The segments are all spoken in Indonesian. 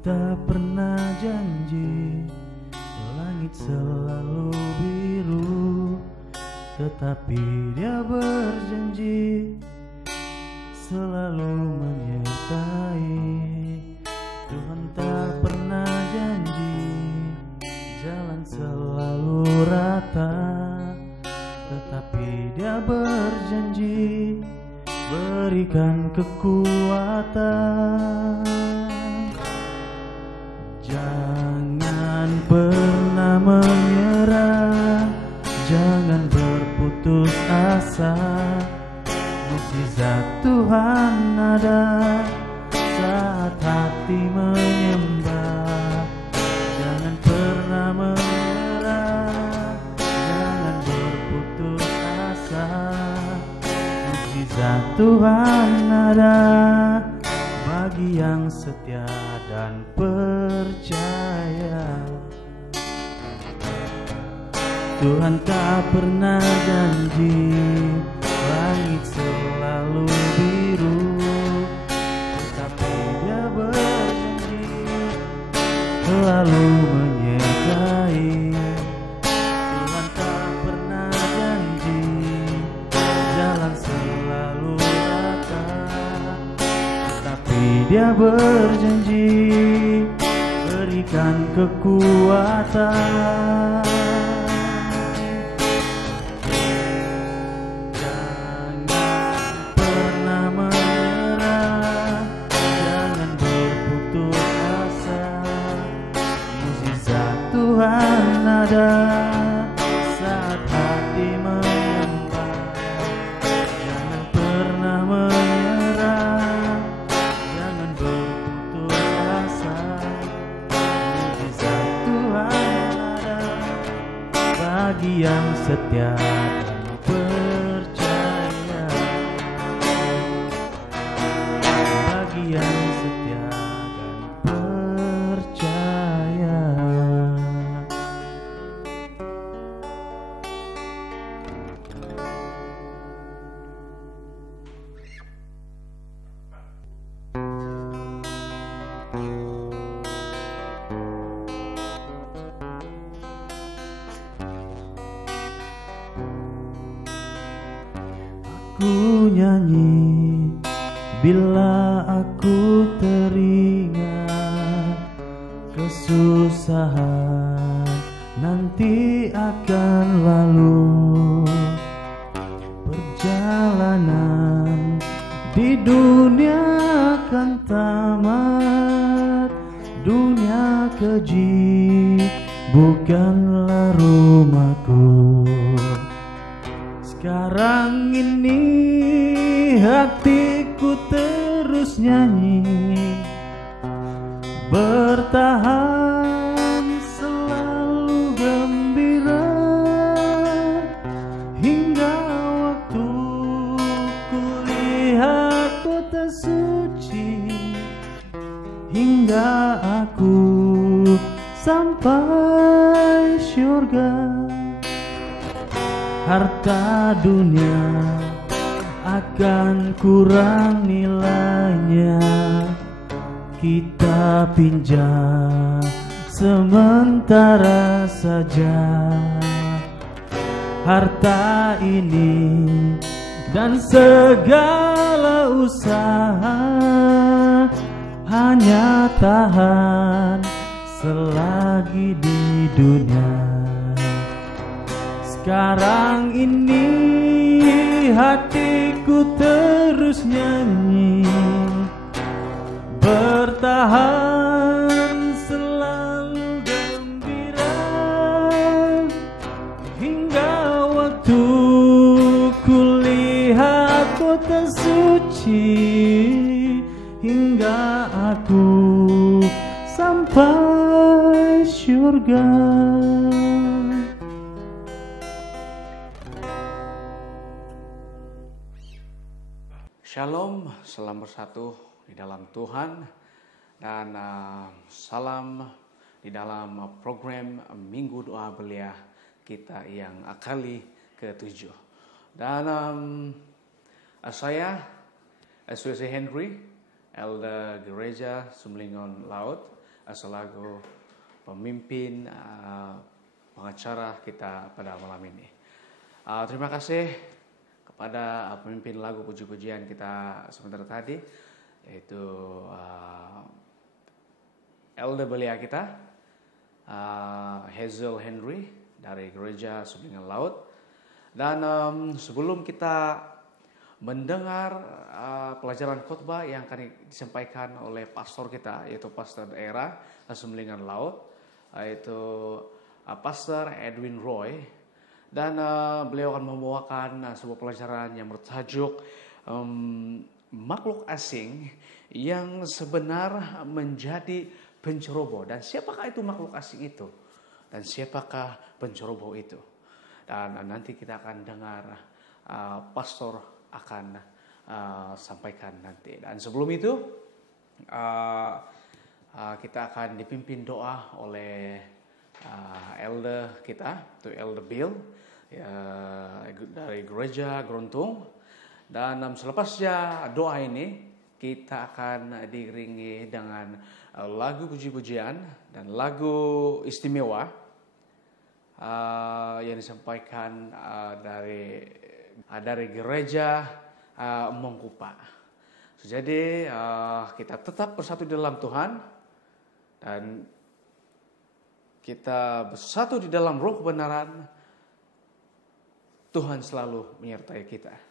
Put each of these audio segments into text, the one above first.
tak pernah janji langit selalu biru, tetapi Dia berjanji selalu menyertai. Tuhan tak pernah janji jalan selalu rata, tetapi Dia berjanji berikan kekuatan. Jangan pernah menyerah, jangan berputus asa. Mukjizat Tuhan ada saat hati menyembah. Jangan pernah menyerah, jangan berputus asa. Mukjizat Tuhan ada bagi yang setia dan percaya. Tuhan tak pernah janji langit selalu biru, tetapi Dia berjanji selalu menyertai. Tuhan tak pernah janji jalan selalu rata, tetapi Dia berjanji berikan kekuatan. Tuhan ada saat hati menyembah. Jangan pernah menyerah, jangan berputus asa. Mukjizat Tuhan ada bagi yang setia dan percaya. Bagi yang setia dan percaya. Aku nyanyi bila aku teringat kesusahan nanti akan lalu. Perjalanan di dunia akan tamat, dunia keji bukanlah rumahku. Sekarang ini hatiku terus nyanyi, bertahan selalu gembira hingga waktu kulihat kota suci, hingga aku sampai syurga. Harta dunia akan kurang nilainya, kita pinjam sementara saja. Harta ini dan segala usaha hanya tahan selagi di dunia. Sekarang ini hatiku terus nyanyi, bertahan selalu gembira hingga waktu kulihat kota suci, hingga aku sampai syurga. Shalom, salam bersatu di dalam Tuhan, dan salam di dalam program Minggu Doa Belia kita yang kali ke-7. Dan saya Susi Henry, Elder Gereja Sumlingon Laut, selaku pemimpin pengacara kita pada malam ini. Terima kasih kepada pemimpin lagu puji-pujian kita sebentar tadi, yaitu elder belia kita, Hazel Henry dari Gereja Sumblingan Laut. Dan sebelum kita mendengar pelajaran khotbah yang akan disampaikan oleh pastor kita, yaitu pastor daerah Sumblingan Laut, yaitu Pastor Edwin Roy, dan beliau akan membawakan sebuah pelajaran yang bertajuk makhluk asing yang sebenar menjadi penceroboh. Dan siapakah itu makhluk asing itu? Dan siapakah penceroboh itu? Dan nanti kita akan dengar pastor akan sampaikan nanti. Dan sebelum itu kita akan dipimpin doa oleh elder kita, itu Elder Bill dari Gereja Geruntung. Dan selepasnya doa ini kita akan diiringi dengan lagu puji-pujian dan lagu istimewa yang disampaikan dari gereja Mongkupa. Jadi kita tetap bersatu di dalam Tuhan dan kita bersatu di dalam roh kebenaran. Tuhan selalu menyertai kita.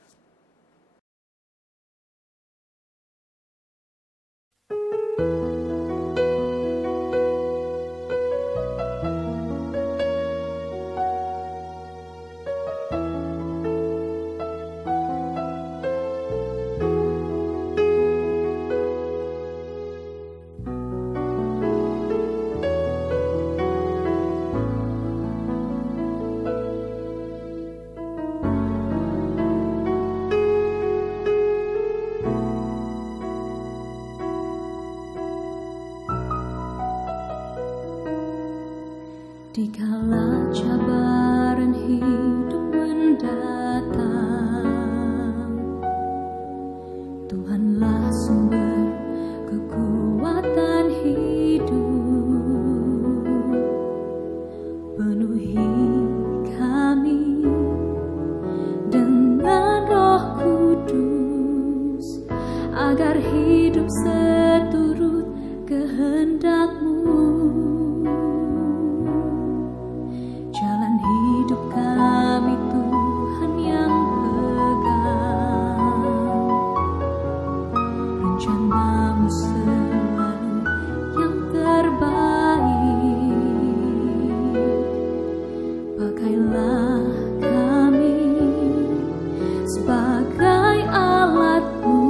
Dikala cabaran hidup mendatang, Tuhanlah sumber kekuatan hidup. Penuhi kami dengan Roh Kudus, agar hidup seturut kehendak-Mu. Jalan hidup kami Tuhan yang pegang, rencana-Mu selalu yang terbaik. Pakailah kami sebagai alat-Mu,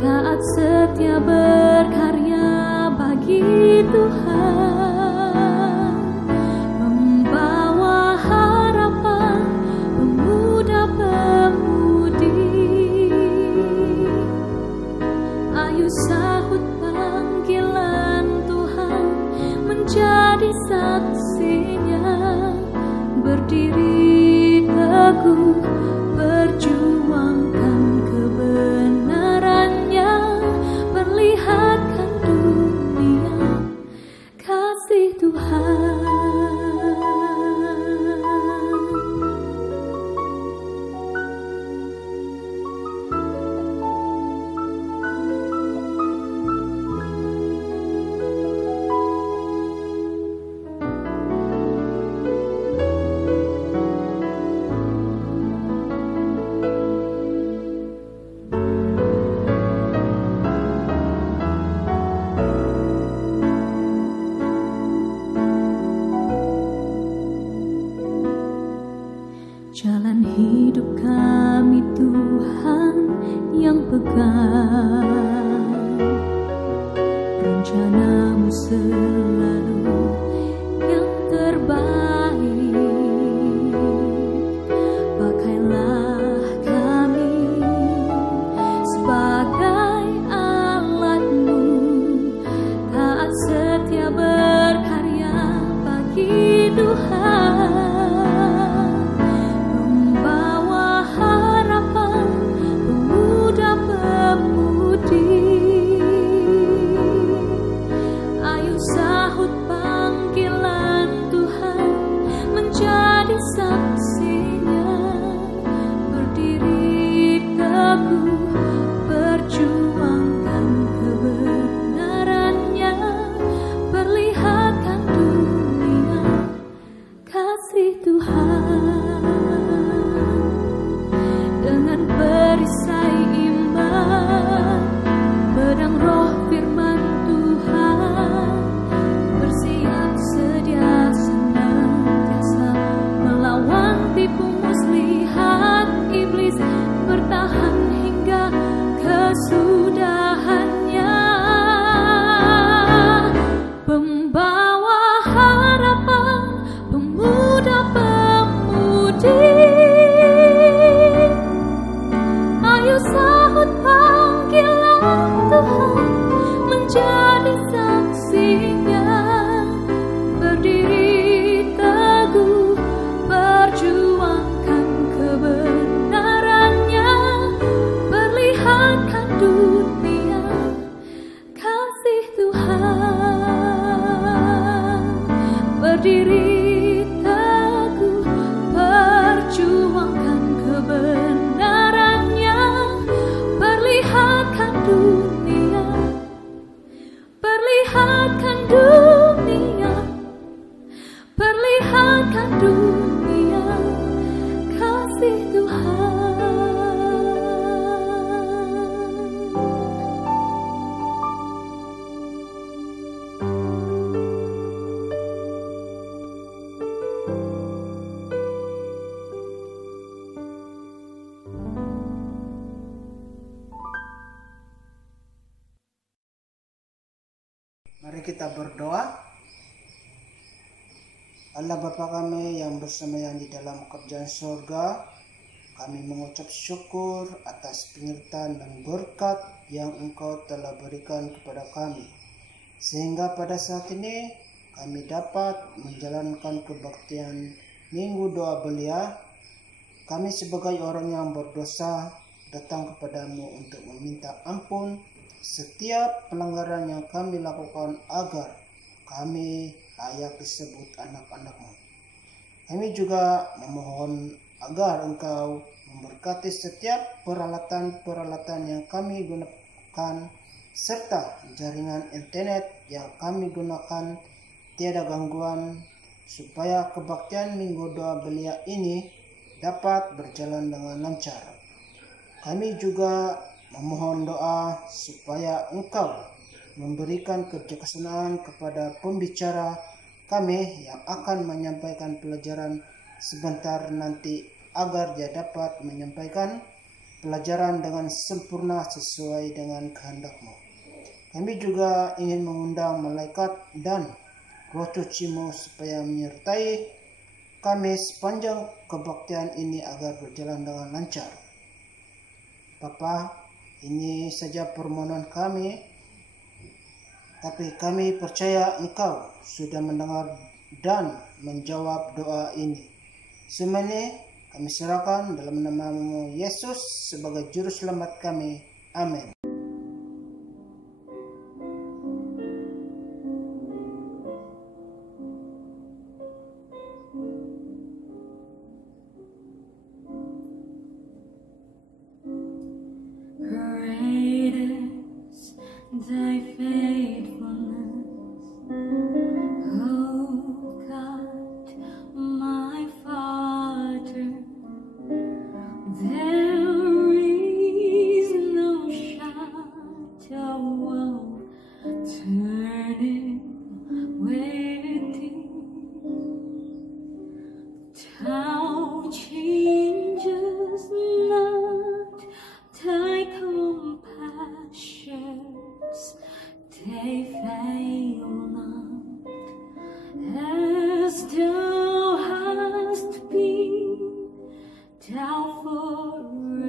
taat setia berkarya bagi Tuhan. Sahut panggilan Tuhan, menjadi saksinya, berdiri teguh, perjuangkan kebenarannya, perlihatkan dunia kasih Tuhan. kita berdoa. Allah Bapa kami yang bersemayam di dalam kerajaan surga, kami mengucap syukur atas penyertaan dan berkat yang Engkau telah berikan kepada kami. Sehingga pada saat ini kami dapat menjalankan kebaktian Minggu Doa Belia. Kami sebagai orang yang berdosa datang kepadamu untuk meminta ampun setiap pelanggaran yang kami lakukan agar kami layak disebut anak-anak-Mu. Kami juga memohon agar Engkau memberkati setiap peralatan-peralatan yang kami gunakan serta jaringan internet yang kami gunakan tiada gangguan supaya kebaktian Minggu Doa Belia ini dapat berjalan dengan lancar. Kami juga memohon doa supaya Engkau memberikan kebijaksanaan kepada pembicara kami yang akan menyampaikan pelajaran sebentar nanti agar dia dapat menyampaikan pelajaran dengan sempurna sesuai dengan kehendak-Mu. Kami juga ingin mengundang malaikat dan Roh Suci-Mu supaya menyertai kami sepanjang kebaktian ini agar berjalan dengan lancar. Bapa, ini saja permohonan kami, tapi kami percaya Engkau sudah mendengar dan menjawab doa ini. Semua ini kami serahkan dalam nama-Mu Yesus sebagai Juru Selamat kami. Amin. Thy faithfulness, oh God, my Father, there is no shadow of turning with thee. Thou changes not thy compassion. They fail not, as thou hast been, thou forever.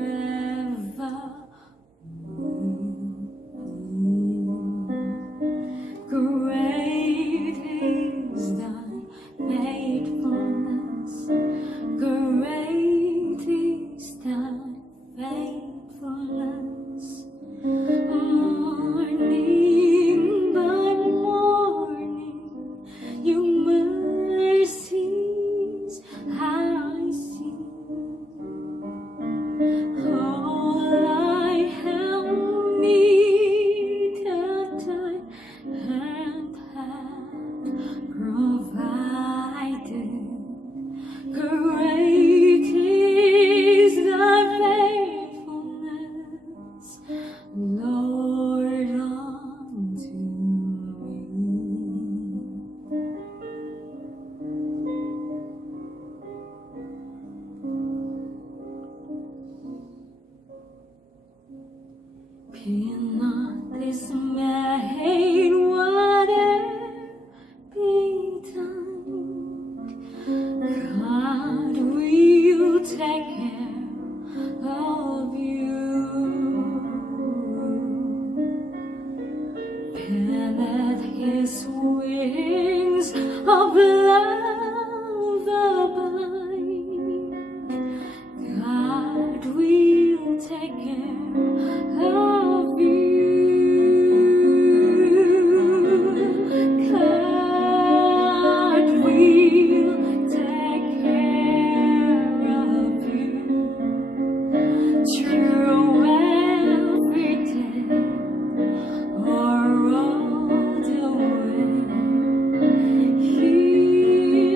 Great is thy faithfulness, great is thy faithfulness. Morning by morning, your mercies I see. All I have needed, thy hand hath provided. Great is thy faithfulness, Lord, unto me. Be not dismayed, whatever betide, God will take care of you. Beneath His wings of love abide, God will take care of you. God will take care of you through every day or all the way. He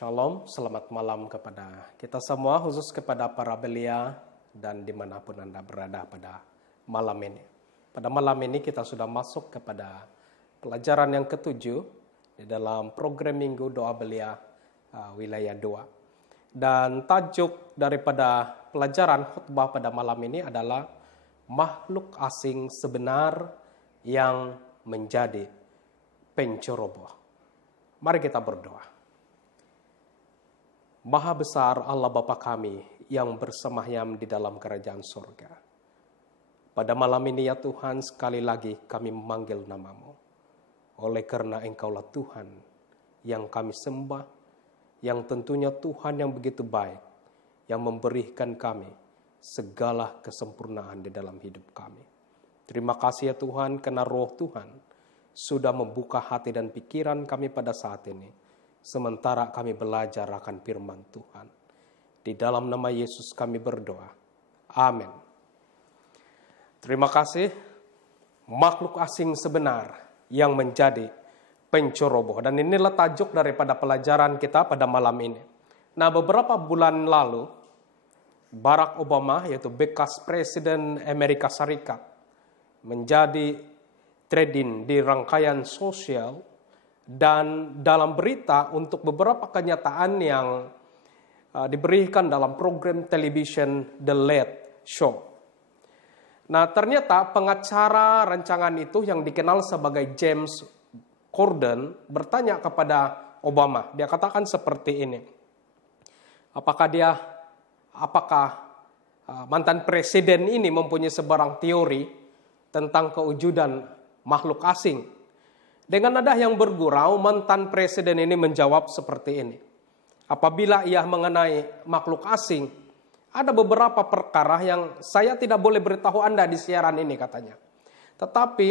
Shalom, selamat malam kepada kita semua, khusus kepada para belia dan dimanapun Anda berada pada malam ini. Pada malam ini kita sudah masuk kepada pelajaran yang ketujuh di dalam program Minggu Doa Belia Wilayah 2. Dan tajuk daripada pelajaran khutbah pada malam ini adalah makhluk asing sebenar yang menjadi penceroboh. Mari kita berdoa. Maha besar Allah Bapa kami yang bersemayam di dalam kerajaan surga. Pada malam ini ya Tuhan, sekali lagi kami memanggil namamu. Oleh karena Engkaulah Tuhan yang kami sembah, yang tentunya Tuhan yang begitu baik, yang memberikan kami segala kesempurnaan di dalam hidup kami. Terima kasih ya Tuhan, karena roh Tuhan sudah membuka hati dan pikiran kami pada saat ini. Sementara kami belajar akan firman Tuhan. Di dalam nama Yesus kami berdoa. Amin. Terima kasih. Makhluk asing sebenar yang menjadi penceroboh. Dan inilah tajuk daripada pelajaran kita pada malam ini. Nah, beberapa bulan lalu, Barack Obama, yaitu bekas Presiden Amerika Serikat, menjadi trending di rangkaian sosial dan dalam berita untuk beberapa kenyataan yang diberikan dalam program television The Late Show. Nah, ternyata pengacara rancangan itu yang dikenal sebagai James Corden bertanya kepada Obama. Dia katakan seperti ini. Apakah mantan presiden ini mempunyai sebarang teori tentang kewujudan makhluk asing? Dengan nada yang bergurau, mantan presiden ini menjawab seperti ini. Apabila ia mengenai makhluk asing, ada beberapa perkara yang saya tidak boleh beritahu Anda di siaran ini, katanya. Tetapi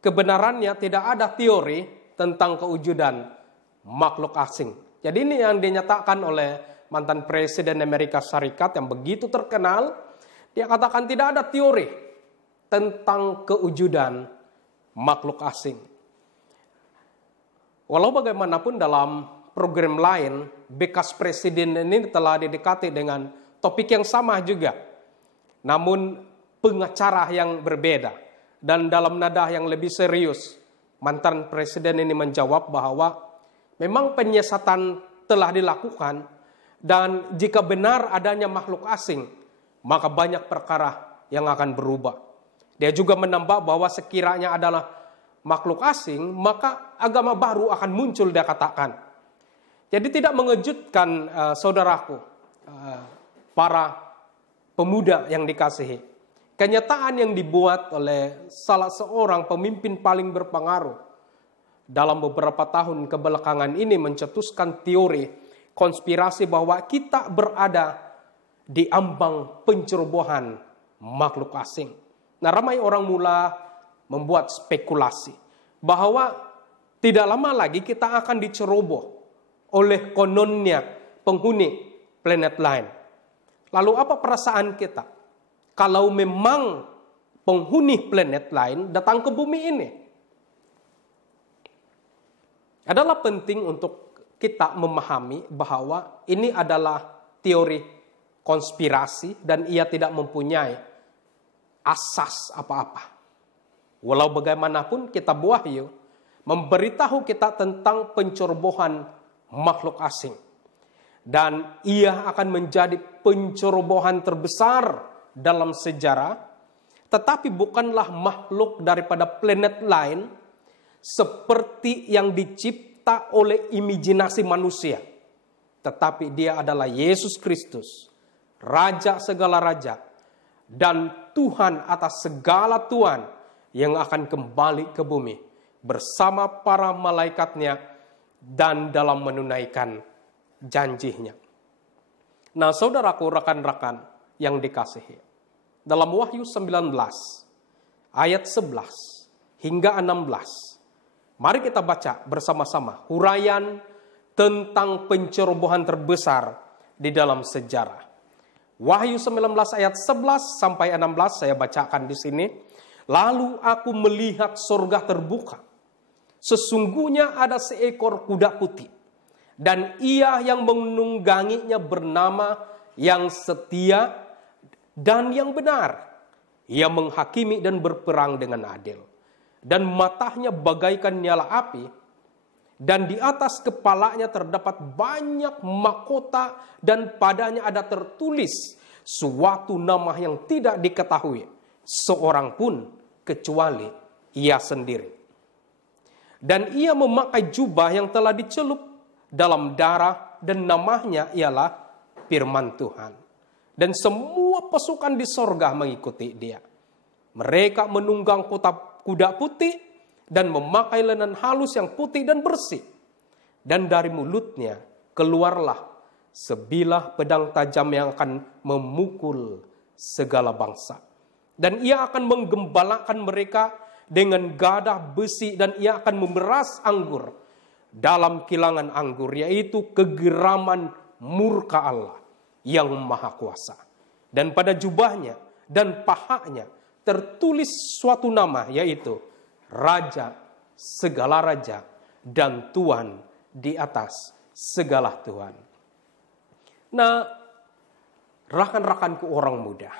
kebenarannya tidak ada teori tentang kewujudan makhluk asing. Jadi ini yang dinyatakan oleh mantan presiden Amerika Serikat yang begitu terkenal. Dia katakan tidak ada teori tentang kewujudan makhluk asing. Walau bagaimanapun dalam program lain, bekas presiden ini telah didekati dengan topik yang sama juga. Namun pengacara yang berbeda. Dan dalam nada yang lebih serius, mantan presiden ini menjawab bahwa memang penyesatan telah dilakukan dan jika benar adanya makhluk asing, maka banyak perkara yang akan berubah. Dia juga menambah bahwa sekiranya adalah makhluk asing, maka agama baru akan muncul, dia katakan. Jadi tidak mengejutkan saudaraku, para pemuda yang dikasihi. Kenyataan yang dibuat oleh salah seorang pemimpin paling berpengaruh dalam beberapa tahun kebelakangan ini mencetuskan teori konspirasi bahwa kita berada di ambang pencerobohan makhluk asing. Nah, ramai orang mula membuat spekulasi bahwa tidak lama lagi kita akan diceroboh oleh kononnya penghuni planet lain. Lalu apa perasaan kita kalau memang penghuni planet lain datang ke bumi ini? Adalah penting untuk kita memahami bahwa ini adalah teori konspirasi dan ia tidak mempunyai asas apa-apa. Walau bagaimanapun kitab Wahyu memberitahu kita tentang pencerobohan makhluk asing. Dan ia akan menjadi pencerobohan terbesar dalam sejarah. Tetapi bukanlah makhluk daripada planet lain seperti yang dicipta oleh imajinasi manusia. Tetapi dia adalah Yesus Kristus, Raja segala raja, dan Tuhan atas segala Tuhan yang akan kembali ke bumi bersama para malaikatnya dan dalam menunaikan janjinya. Nah, saudaraku, rekan-rekan yang dikasihi, dalam Wahyu 19 ayat 11 hingga 16, mari kita baca bersama-sama huraian tentang pencerobohan terbesar di dalam sejarah. Wahyu 19 ayat 11 sampai 16 saya bacakan di sini. Lalu aku melihat sorga terbuka. Sesungguhnya ada seekor kuda putih. Dan Ia yang menungganginya bernama yang setia dan yang benar. Ia menghakimi dan berperang dengan adil. Dan matanya bagaikan nyala api, dan di atas kepalanya terdapat banyak mahkota, dan padanya ada tertulis suatu nama yang tidak diketahui seorang pun kecuali Ia sendiri. Dan Ia memakai jubah yang telah dicelup dalam darah, dan namanya ialah Firman Tuhan. Dan semua pasukan di sorga mengikuti Dia. Mereka menunggang kuda putih dan memakai lenan halus yang putih dan bersih. Dan dari mulutnya keluarlah sebilah pedang tajam yang akan memukul segala bangsa. Dan Ia akan menggembalakan mereka dengan gadah besi, dan Ia akan memeras anggur dalam kilangan anggur, yaitu kegeraman murka Allah yang maha kuasa. Dan pada jubahnya dan pahanya tertulis suatu nama, yaitu Raja segala raja dan Tuhan di atas segala Tuhan. Nah, rekan-rekanku orang muda,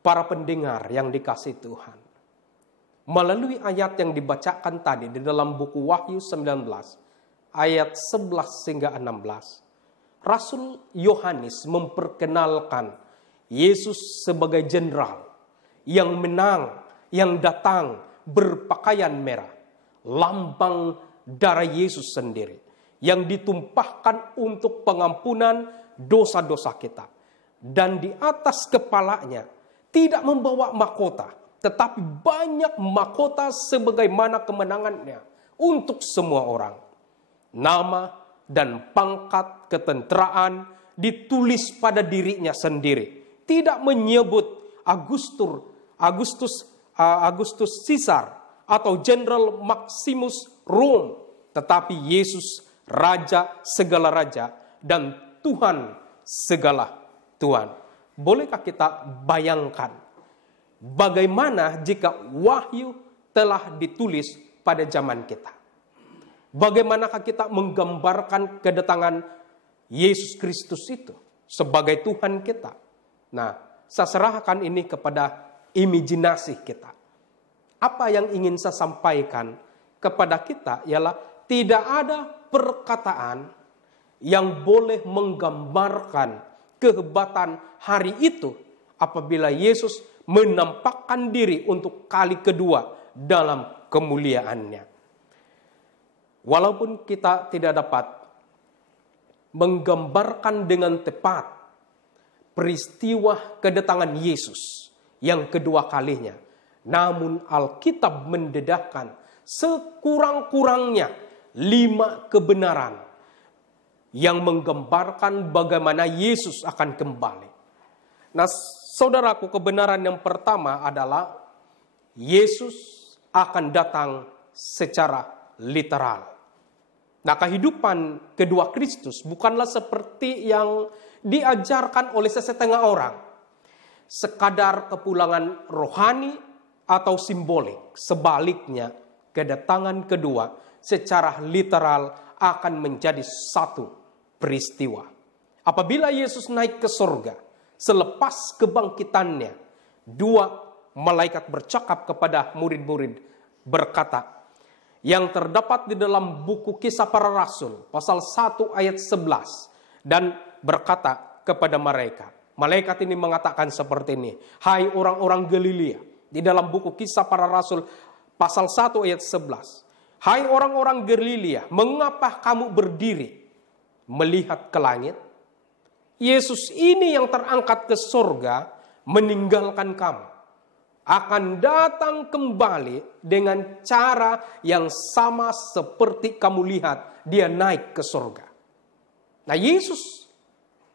para pendengar yang dikasihi Tuhan, melalui ayat yang dibacakan tadi di dalam buku Wahyu 19 ayat 11 hingga 16, Rasul Yohanes memperkenalkan Yesus sebagai jenderal yang menang, yang datang berpakaian merah, lambang darah Yesus sendiri, yang ditumpahkan untuk pengampunan dosa-dosa kita. Dan di atas kepalanya tidak membawa mahkota, tetapi banyak mahkota sebagaimana kemenangannya untuk semua orang. Nama dan pangkat ketenteraan ditulis pada dirinya sendiri. Tidak menyebut Agustus Caesar atau Jenderal Maximus Rome, tetapi Yesus Raja segala raja dan Tuhan segala Tuhan. Bolehkah kita bayangkan bagaimana jika wahyu telah ditulis pada zaman kita? Bagaimanakah kita menggambarkan kedatangan Yesus Kristus itu sebagai Tuhan kita? Nah, saya serahkan ini kepada imajinasi kita. Apa yang ingin saya sampaikan kepada kita ialah tidak ada perkataan yang boleh menggambarkan kehebatan hari itu apabila Yesus menampakkan diri untuk kali kedua dalam kemuliaannya. Walaupun kita tidak dapat menggambarkan dengan tepat peristiwa kedatangan Yesus yang kedua kalinya, namun Alkitab mendedahkan sekurang-kurangnya 5 kebenaran yang menggambarkan bagaimana Yesus akan kembali. Nah, saudaraku, kebenaran yang pertama adalah Yesus akan datang secara literal. Nah, kehidupan kedua Kristus bukanlah seperti yang diajarkan oleh sesetengah orang, sekadar kepulangan rohani atau simbolik. Sebaliknya, kedatangan kedua secara literal akan menjadi satu peristiwa. Apabila Yesus naik ke surga, selepas kebangkitannya, 2 malaikat bercakap kepada murid-murid berkata, yang terdapat di dalam buku Kisah Para Rasul, pasal 1 ayat 11, dan berkata kepada mereka, malaikat ini mengatakan seperti ini, hai orang-orang Galilea, di dalam buku Kisah Para Rasul, pasal 1 ayat 11, hai orang-orang Galilea, mengapa kamu berdiri melihat ke langit? Yesus ini yang terangkat ke surga meninggalkan kamu, akan datang kembali dengan cara yang sama seperti kamu lihat dia naik ke surga. Nah, Yesus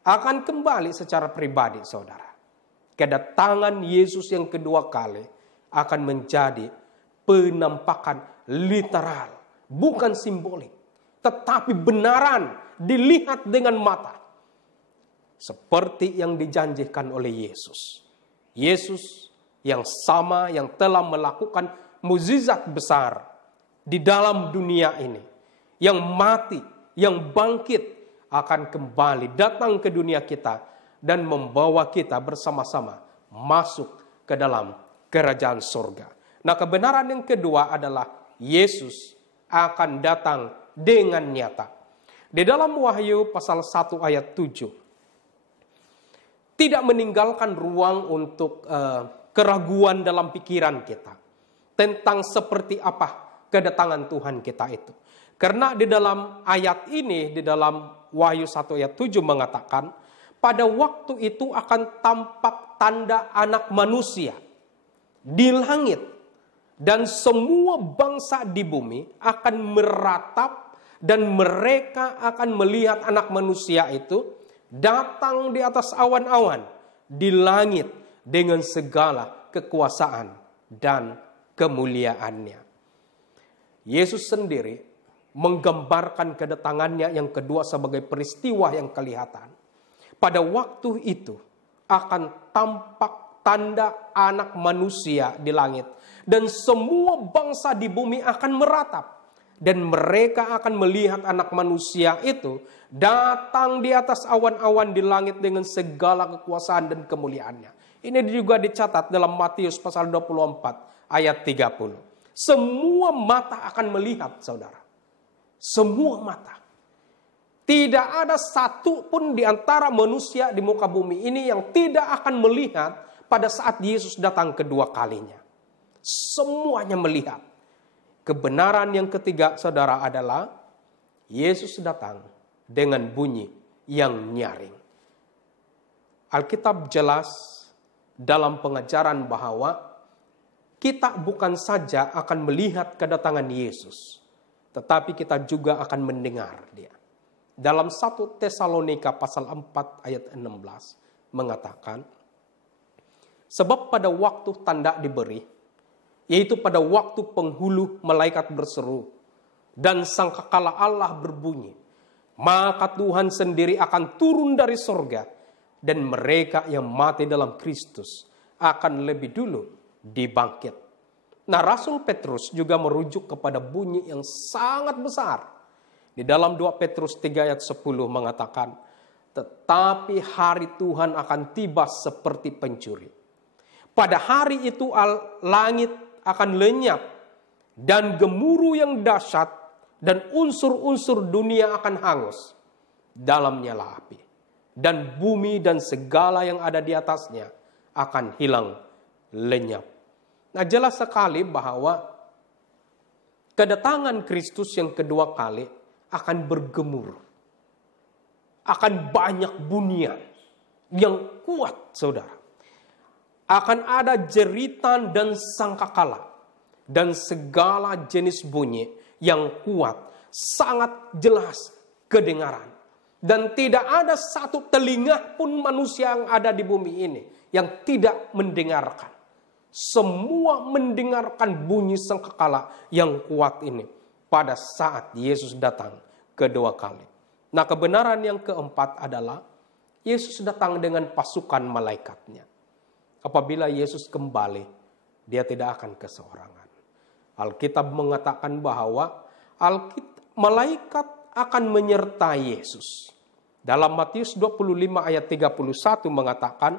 akan kembali secara pribadi, saudara. Kedatangan Yesus yang kedua kali akan menjadi penampakan literal, bukan simbolik, tetapi benaran dilihat dengan mata. Seperti yang dijanjikan oleh Yesus. Yesus yang sama yang telah melakukan mukjizat besar di dalam dunia ini. Yang mati yang bangkit akan kembali datang ke dunia kita dan membawa kita bersama-sama masuk ke dalam kerajaan surga. Nah, kebenaran yang kedua adalah Yesus akan datang dengan nyata. Di dalam Wahyu pasal 1 ayat 7, tidak meninggalkan ruang untuk keraguan dalam pikiran kita tentang seperti apa kedatangan Tuhan kita itu. Karena di dalam ayat ini, di dalam Wahyu 1 ayat 7 mengatakan, pada waktu itu akan tampak tanda anak manusia di langit, dan semua bangsa di bumi akan meratap, dan mereka akan melihat anak manusia itu datang di atas awan-awan di langit dengan segala kekuasaan dan kemuliaannya. Yesus sendiri menggambarkan kedatangannya yang kedua sebagai peristiwa yang kelihatan. Pada waktu itu akan tampak tanda anak manusia di langit, dan semua bangsa di bumi akan meratap, dan mereka akan melihat anak manusia itu datang di atas awan-awan di langit dengan segala kekuasaan dan kemuliaannya. Ini juga dicatat dalam Matius pasal 24 ayat 30. Semua mata akan melihat, saudara. Semua mata. Tidak ada satu pun di antara manusia di muka bumi ini yang tidak akan melihat pada saat Yesus datang kedua kalinya. Semuanya melihat. Kebenaran yang ketiga, saudara, adalah Yesus datang dengan bunyi yang nyaring. Alkitab jelas dalam pengajaran bahwa kita bukan saja akan melihat kedatangan Yesus, tetapi kita juga akan mendengar Dia. Dalam 1 Tesalonika pasal 4 ayat 16 mengatakan, sebab pada waktu tanda diberi, yaitu pada waktu penghulu malaikat berseru dan sangkakala Allah berbunyi, maka Tuhan sendiri akan turun dari sorga, dan mereka yang mati dalam Kristus akan lebih dulu dibangkit. Nah, Rasul Petrus juga merujuk kepada bunyi yang sangat besar. Di dalam 2 Petrus 3 ayat 10 mengatakan, tetapi hari Tuhan akan tiba seperti pencuri. Pada hari itu langit akan lenyap, dan gemuruh yang dahsyat dan unsur-unsur dunia akan hangus dalam nyala api, dan bumi dan segala yang ada di atasnya akan hilang lenyap. Nah, jelas sekali bahwa kedatangan Kristus yang kedua kali akan bergemuruh, akan banyak bunyian yang kuat, saudara. Akan ada jeritan dan sangkakala dan segala jenis bunyi yang kuat, sangat jelas kedengaran. Dan tidak ada satu telinga pun manusia yang ada di bumi ini yang tidak mendengarkan. Semua mendengarkan bunyi sangkakala yang kuat ini pada saat Yesus datang kedua kali. Nah, kebenaran yang keempat adalah Yesus datang dengan pasukan malaikatnya. Apabila Yesus kembali, Dia tidak akan keseorangan. Alkitab mengatakan bahwa malaikat akan menyertai Yesus. Dalam Matius 25 ayat 31 mengatakan,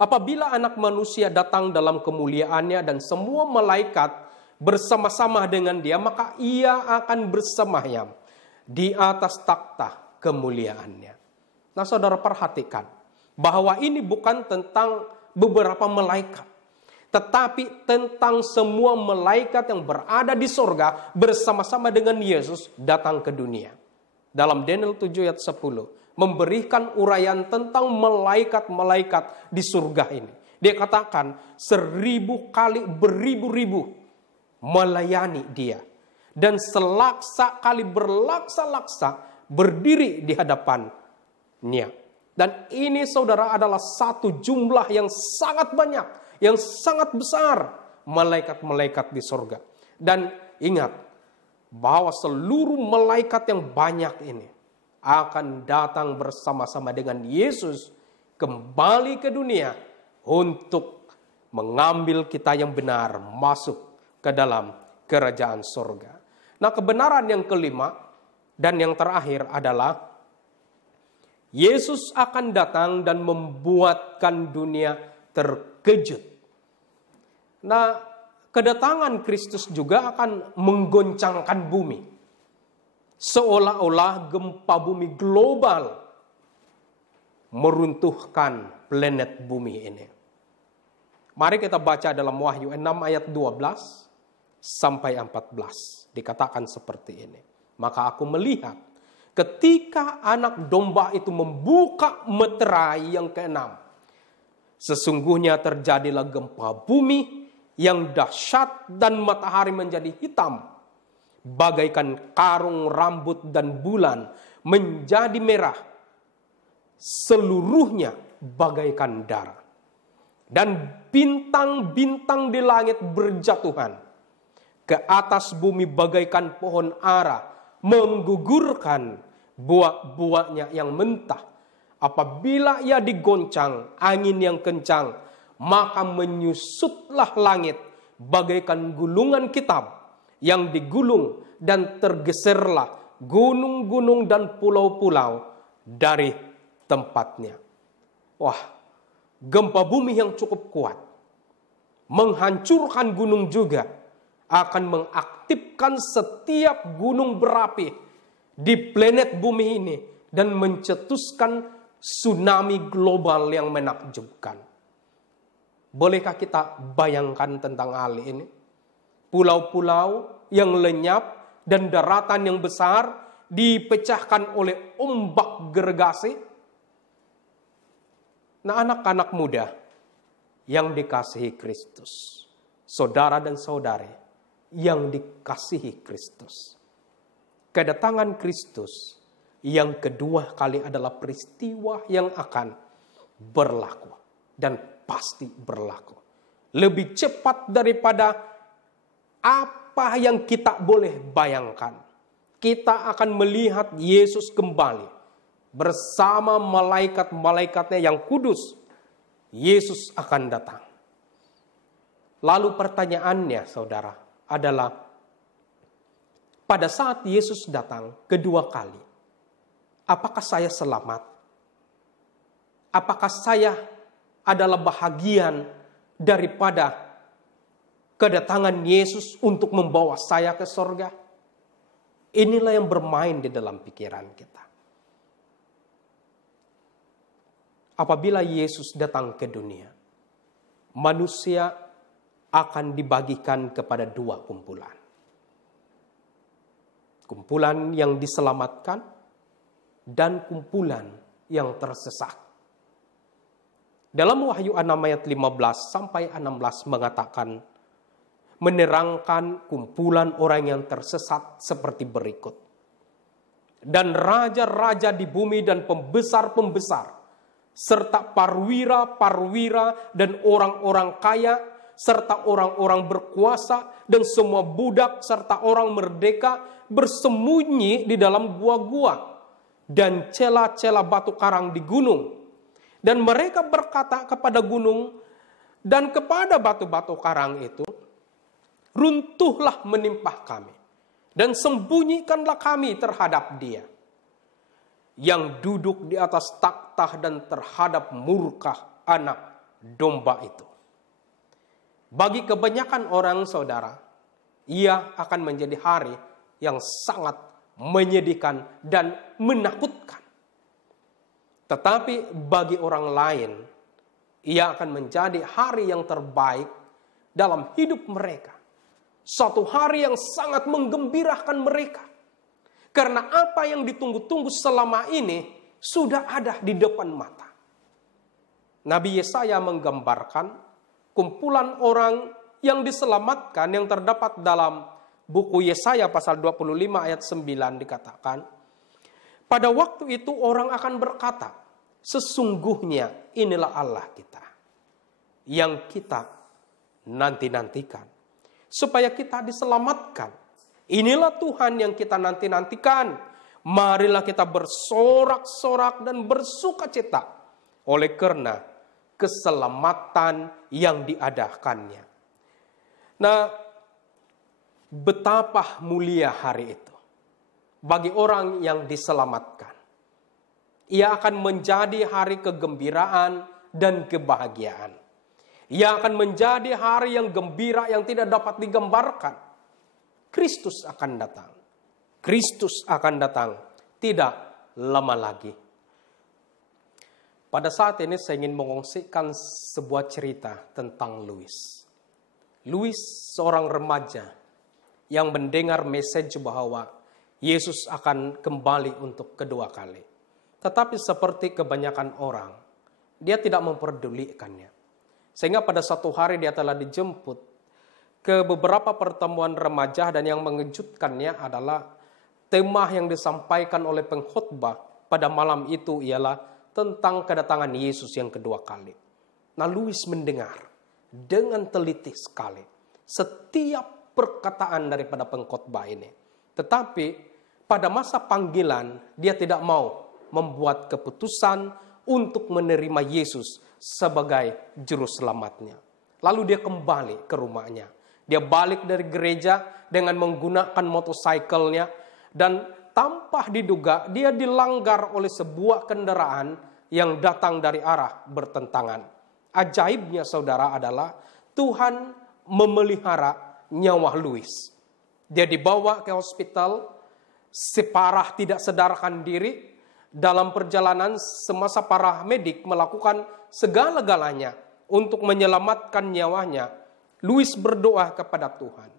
apabila anak manusia datang dalam kemuliaannya dan semua malaikat bersama-sama dengan Dia, maka Ia akan bersemayam di atas takhta kemuliaannya. Nah, saudara, perhatikan bahwa ini bukan tentang beberapa malaikat, tetapi tentang semua malaikat yang berada di sorga bersama-sama dengan Yesus datang ke dunia. Dalam Daniel 7 ayat 10 memberikan uraian tentang malaikat-malaikat di surga ini. Dia katakan 1000 kali beribu-ribu melayani Dia, dan selaksa kali berlaksa-laksa berdiri di hadapan-Nya. Dan ini, saudara, adalah satu jumlah yang sangat banyak, yang sangat besar malaikat-malaikat di surga. Dan ingat bahwa seluruh malaikat yang banyak ini akan datang bersama-sama dengan Yesus kembali ke dunia untuk mengambil kita yang benar masuk ke dalam kerajaan surga. Nah, kebenaran yang kelima, Dan yang terakhir adalah Yesus akan datang dan membuatkan dunia terkejut. Nah, kedatangan Kristus juga akan menggoncangkan bumi. Seolah-olah gempa bumi global meruntuhkan planet bumi ini. Mari kita baca dalam Wahyu 6 ayat 12 sampai 14. Dikatakan seperti ini. Maka aku melihat ketika anak domba itu membuka meterai yang keenam, sesungguhnya terjadilah gempa bumi yang dahsyat dan matahari menjadi hitam, bagaikan karung rambut dan bulan menjadi merah, seluruhnya bagaikan darah. Dan bintang-bintang di langit berjatuhan ke atas bumi bagaikan pohon ara, menggugurkan buah-buahnya yang mentah. Apabila ia digoncang angin yang kencang, maka menyusutlah langit bagaikan gulungan kitab yang digulung, dan tergeserlah gunung-gunung dan pulau-pulau dari tempatnya. Wah, gempa bumi yang cukup kuat, menghancurkan gunung juga, akan mengaktifkan setiap gunung berapi di planet bumi ini dan mencetuskan tsunami global yang menakjubkan. Bolehkah kita bayangkan tentang hal ini? Pulau-pulau yang lenyap dan daratan yang besar dipecahkan oleh ombak gergasi. Nah, anak-anak muda yang dikasihi Kristus, saudara dan saudari yang dikasihi Kristus, kedatangan Kristus yang kedua kali adalah peristiwa yang akan berlaku dan pasti berlaku lebih cepat daripada apa yang kita boleh bayangkan. Kita akan melihat Yesus kembali bersama malaikat-malaikatnya yang kudus. Yesus akan datang. Lalu pertanyaannya, saudara, adalah pada saat Yesus datang kedua kali, apakah saya selamat? Apakah saya adalah bahagian daripada kedatangan Yesus untuk membawa saya ke sorga? Inilah yang bermain di dalam pikiran kita. Apabila Yesus datang ke dunia, manusia akan dibagikan kepada dua kumpulan. Kumpulan yang diselamatkan dan kumpulan yang tersesat. Dalam Wahyu 6 ayat 15 sampai 16 mengatakan, menerangkan kumpulan orang yang tersesat seperti berikut. Dan raja-raja di bumi dan pembesar-pembesar, serta parwira-parwira dan orang-orang kaya, serta orang-orang berkuasa dan semua budak serta orang merdeka bersembunyi di dalam gua-gua dan celah-celah batu karang di gunung. Dan mereka berkata kepada gunung dan kepada batu-batu karang itu, runtuhlah menimpa kami dan sembunyikanlah kami terhadap Dia yang duduk di atas takhta dan terhadap murka anak domba itu. Bagi kebanyakan orang, saudara, ia akan menjadi hari yang sangat menyedihkan dan menakutkan. Tetapi bagi orang lain, ia akan menjadi hari yang terbaik dalam hidup mereka. Suatu hari yang sangat menggembirakan mereka. Karena apa yang ditunggu-tunggu selama ini sudah ada di depan mata. Nabi Yesaya menggambarkan kumpulan orang yang diselamatkan yang terdapat dalam buku Yesaya pasal 25 ayat 9 dikatakan, pada waktu itu orang akan berkata, sesungguhnya inilah Allah kita yang kita nanti-nantikan supaya kita diselamatkan. Inilah Tuhan yang kita nanti-nantikan. Marilah kita bersorak-sorak dan bersukacita oleh karena keselamatan yang diadakannya. Nah, betapa mulia hari itu. bagi orang yang diselamatkan. Ia akan menjadi hari kegembiraan dan kebahagiaan. Ia akan menjadi hari yang gembira yang tidak dapat digambarkan. Kristus akan datang. Kristus akan datang tidak lama lagi. Pada saat ini saya ingin mengongsikan sebuah cerita tentang Louis. Louis seorang remaja yang mendengar message bahwa Yesus akan kembali untuk kedua kali. Tetapi seperti kebanyakan orang, dia tidak memperdulikannya. Sehingga pada satu hari dia telah dijemput ke beberapa pertemuan remaja, dan yang mengejutkannya adalah tema yang disampaikan oleh pengkhotbah pada malam itu ialah tentang kedatangan Yesus yang kedua kali. Nah, Louis mendengar dengan teliti sekali setiap perkataan daripada pengkhotbah ini. Tetapi pada masa panggilan dia tidak mau membuat keputusan untuk menerima Yesus sebagai juru selamatnya. Lalu dia kembali ke rumahnya. Dia balik dari gereja dengan menggunakan motorsikelnya, dan tanpa diduga dia dilanggar oleh sebuah kendaraan yang datang dari arah bertentangan. Ajaibnya saudara adalah Tuhan memelihara nyawa Louis. Dia dibawa ke hospital, separah tidak sadarkan diri. Dalam perjalanan semasa para medik melakukan segala-galanya untuk menyelamatkan nyawanya, Louis berdoa kepada Tuhan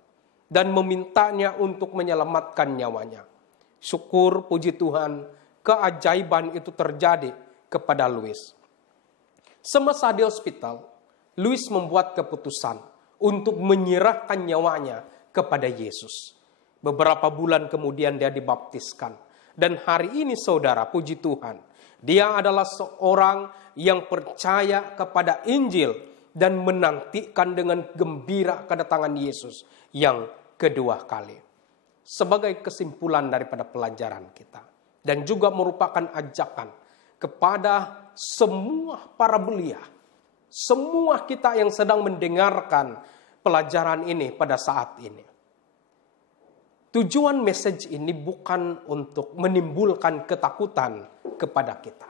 dan memintanya untuk menyelamatkan nyawanya. Syukur puji Tuhan, keajaiban itu terjadi kepada Louis. Semasa di hospital, Louis membuat keputusan untuk menyerahkan nyawanya kepada Yesus. Beberapa bulan kemudian dia dibaptiskan. Dan hari ini saudara, puji Tuhan, dia adalah seorang yang percaya kepada Injil dan menantikan dengan gembira kedatangan Yesus yang kedua kali. Sebagai kesimpulan daripada pelajaran kita, dan juga merupakan ajakan kepada semua para belia, semua kita yang sedang mendengarkan pelajaran ini pada saat ini. Tujuan message ini bukan untuk menimbulkan ketakutan kepada kita.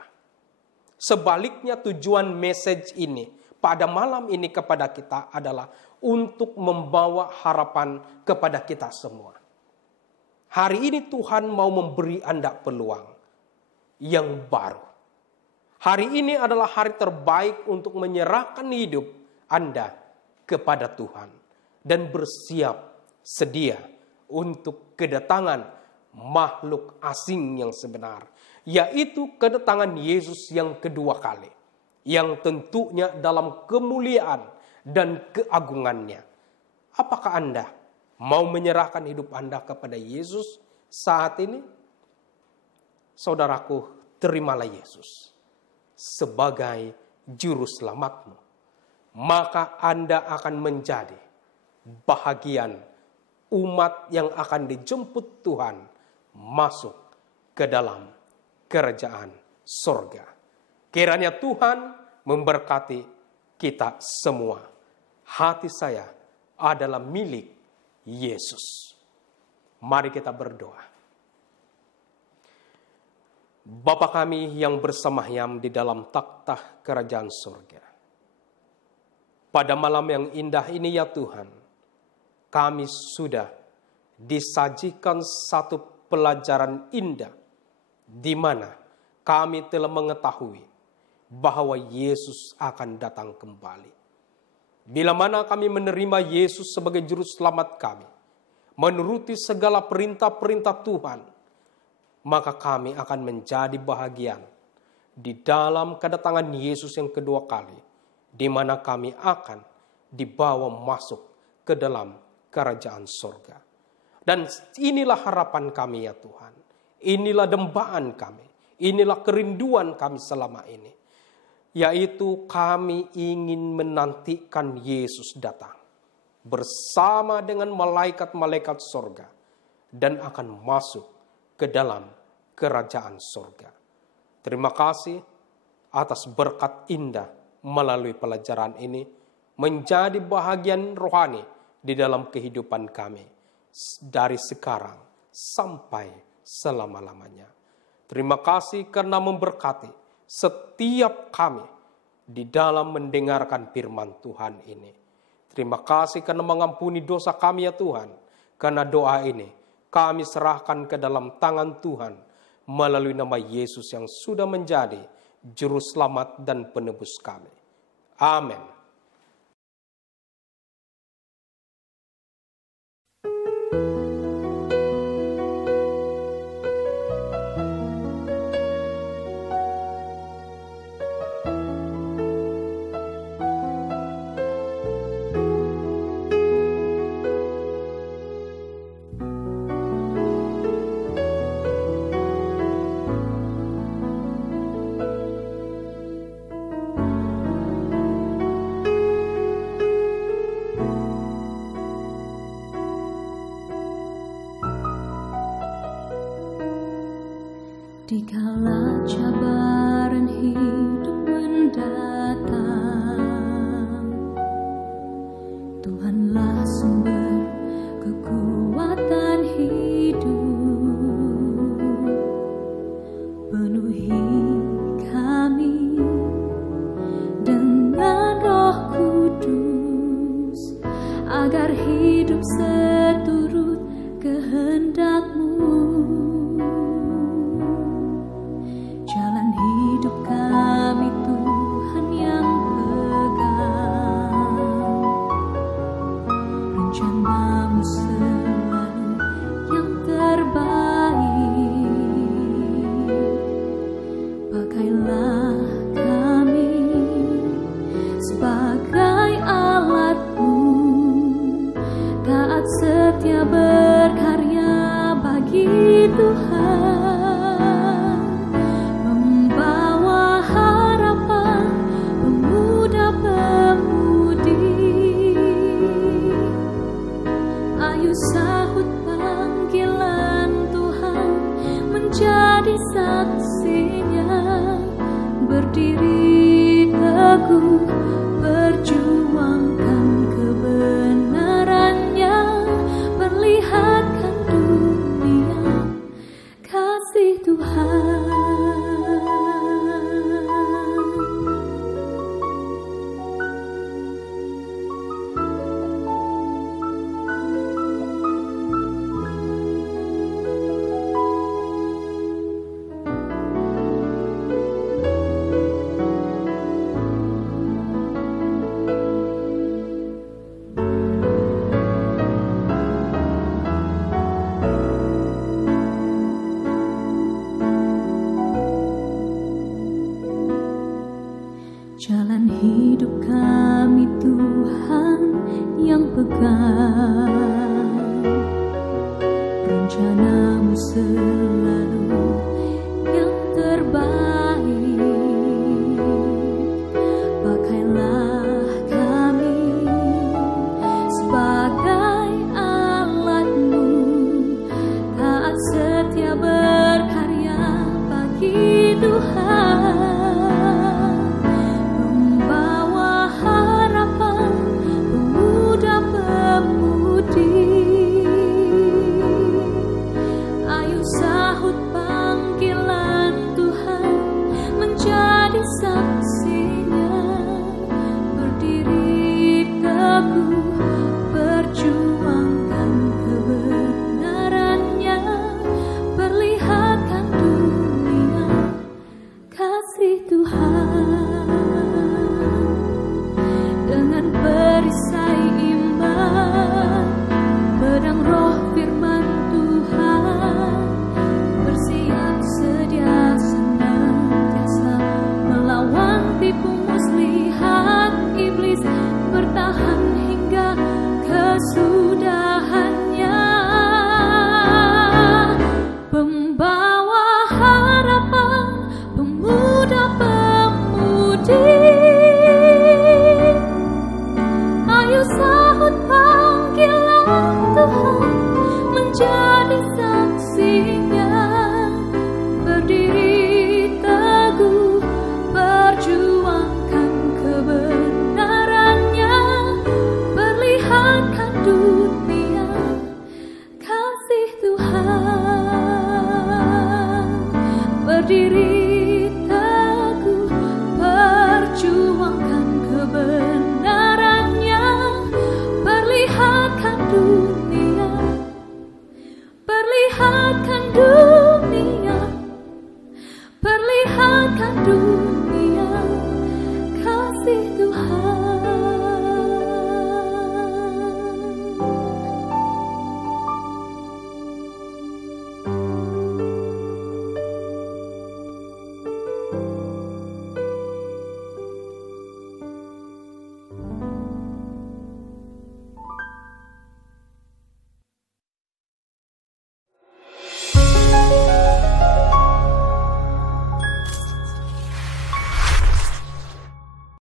Sebaliknya tujuan message ini pada malam ini kepada kita adalah untuk membawa harapan kepada kita semua. Hari ini Tuhan mau memberi Anda peluang yang baru. Hari ini adalah hari terbaik untuk menyerahkan hidup Anda kepada Tuhan dan bersiap sedia untuk kedatangan makhluk asing yang sebenar, yaitu kedatangan Yesus yang kedua kali, yang tentunya dalam kemuliaan dan keagungannya. Apakah Anda mau menyerahkan hidup Anda kepada Yesus saat ini? Saudaraku, terimalah Yesus sebagai juru selamatmu. Maka Anda akan menjadi bahagian umat yang akan dijemput Tuhan masuk ke dalam kerajaan sorga. Kiranya Tuhan memberkati kita semua. Hati saya adalah milik Yesus. Mari kita berdoa. Bapa kami yang bersemayam di dalam takhta kerajaan sorga. Pada malam yang indah ini ya Tuhan, kami sudah disajikan satu pelajaran indah di mana kami telah mengetahui bahwa Yesus akan datang kembali. Bila mana kami menerima Yesus sebagai juru selamat kami, menuruti segala perintah-perintah Tuhan, maka kami akan menjadi bahagian di dalam kedatangan Yesus yang kedua kali, di mana kami akan dibawa masuk ke dalam kerajaan sorga. Dan inilah harapan kami ya Tuhan. Inilah dambaan kami. Inilah kerinduan kami selama ini. Yaitu kami ingin menantikan Yesus datang bersama dengan malaikat-malaikat sorga dan akan masuk ke dalam kerajaan sorga. Terima kasih atas berkat indah melalui pelajaran ini menjadi bahagian rohani di dalam kehidupan kami dari sekarang sampai selama-lamanya. Terima kasih karena memberkati setiap kami di dalam mendengarkan firman Tuhan ini. Terima kasih karena mengampuni dosa kami ya Tuhan. Karena doa ini kami serahkan ke dalam tangan Tuhan melalui nama Yesus yang sudah menjadi Juru Selamat dan Penebus kami. Amin. Dikala cabaran hidup mendatang, Tuhanlah sumber kekuatan hidup. Penuhi kami dengan Roh Kudus, agar hidup seturut kehendak-Mu. Jalan hidup kami Tuhan yang pegang, rencana-Mu selalu yang terbaik. Pakailah kami sebagai alat-Mu, taat setia berkarya bagi Tuhan. Sahut panggilan Tuhan, menjadi saksinya, berdiri teguh, perjuangkan kebenarannya, perlihatkan dunia kasih Tuhan. Jalan hidup kami Tuhan yang pegang, rencana-Mu selalu yang terbaik. Pakailah kami sebagai alat-Mu, taat setia berkarya bagi Tuhan. Ayo berdiri teguh, perjuangkan kebenarannya, perlihatkan dunia